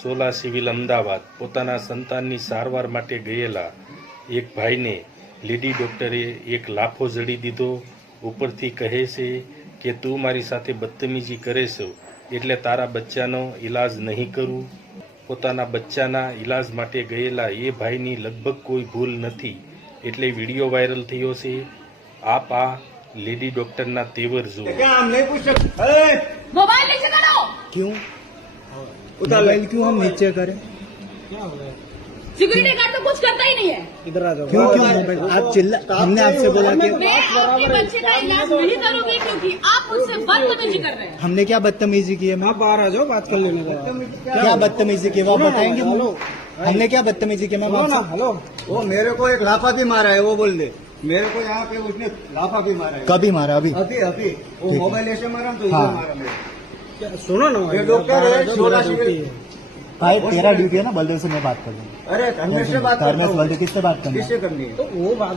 Sola civil Ahmedabad પોતાના સંતાનની સારવાર માટે ગયેલા એક ભાઈને લેડી ડૉક્ટરે એક લાફો જડી દીધો. ઉપરથી કહે છે કે તું મારી સાથે બદતમીજી કરે છે એટલે તારા બચ્ચાનો ઈલાજ નહીં કરું. પોતાના બચ્ચાના ઈલાજ માટે ગયેલા એ ભાઈની લગભગ કોઈ ભૂલ નથી એટલે વિડીયો વાયરલ થયો છે. આપ આ લેડી ડૉક્ટરના તેવર જુઓ. मोबाइल नीचे करो। क्यों मोबाइल क्यों हम नीचे करें? सिक्योरिटी गार्ड तो कुछ करता ही नहीं है। इधर आ जाओ। क्यों क्यों मोबाइल आप चिल्ला, हमने आपसे बोला कि मैं आपके बच्चे का इलाज नहीं करूंगी क्योंकि आप मुझसे बदतमीजी कर रहे हैं। हमने क्या बदतमीजी की है? आप बाहर आ जाओ, बात कर लेने दो। क्या बदतमीजी की है वो आप बताएंगे? हमने क्या बदतमीजी की? मैं आपसे हेलो, वो मेरे को एक लाफा भी मारा है, वो बोल दे। मेरे को यहाँ पे उसने लाफा भी मारा है। कभी मारा? अभी अभी अभी वो ठीक है। मोबाइल ऐसे मारा तो हाँ। इधर मारा मेरे। सुनो ना, ये डॉक्टर है, सोलह सिविल। भाई तेरा ड्यूटी है ना, बलदेव से मैं बात कर लूँ। अरे धर्मेश से बात धर्मेश करता हूँ। बलदेव किससे बात करनी है? किससे करनी है? तो वो बाद में